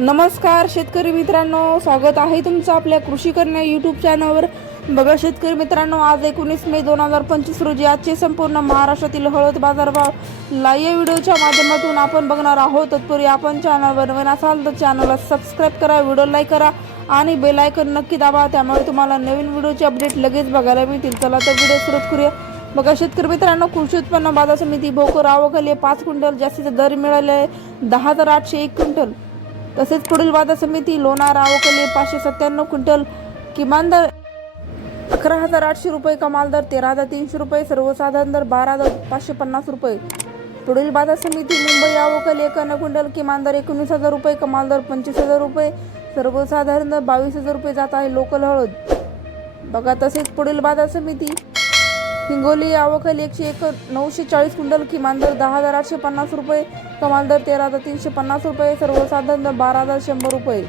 नमस्कार शेतकरी मित्रांनो स्वागत आहे तुमचं आपल्या कृषी करण्या यूट्यूब चॅनलवर बघा शेतकरी मित्रांनो आज एकोणीस मे दोन हजार पंचवीस रोजी आजचे संपूर्ण महाराष्ट्रातील हळद बाजारभाव लाईव्ह व्हिडिओच्या माध्यमातून आपण बघणार आहोत. तत्पूर्वी आपण चॅनलवर नवीन असाल तर चॅनलला सबस्क्राईब करा व्हिडिओ लाईक करा आणि बेल आयकन नक्की दाबा. त्यामुळे तुम्हाला नवीन व्हिडिओचे अपडेट लगेच बघायला मिळतील. चला तर व्हिडिओ सुरुवात करूया. बघा शेतकरी मित्रांनो कृषी उत्पन्न बाजार समिती भोकर आवकले पाच क्विंटल जास्तीचा दर मिळाले आहे दहा हजार आठशे एक क्विंटल. तसेच पुढील बाजार समिती लोणार आवकले पाचशे सत्त्याण्णव क्विंटल किमान दर अकरा हजार आठशे रुपये कमाल दर तेरा हजार तीनशे रुपये सर्वसाधारण दर बारा हजार पाचशे पन्नास रुपये. पुढील बाजार समिती मुंबई आवकले एकावन्न क्विंटल किमान दर एकोणीस हजार रुपये कमाल दर पंचवीस हजार रुपये सर्वसाधारण दर बावीस हजार रुपये जात आहे लोकल हळद. बघा तसेच पुढील बाजार समिती हिंगोली आवकल एकशे एक नऊशे चाळीस क्विंटल किमान दर दहा हजार आठशे पन्नास रुपये कमाल दर तेरा हजार तीनशे पन्नास रुपये सर्वसाधारण दर बारा हजार शंभर रुपये.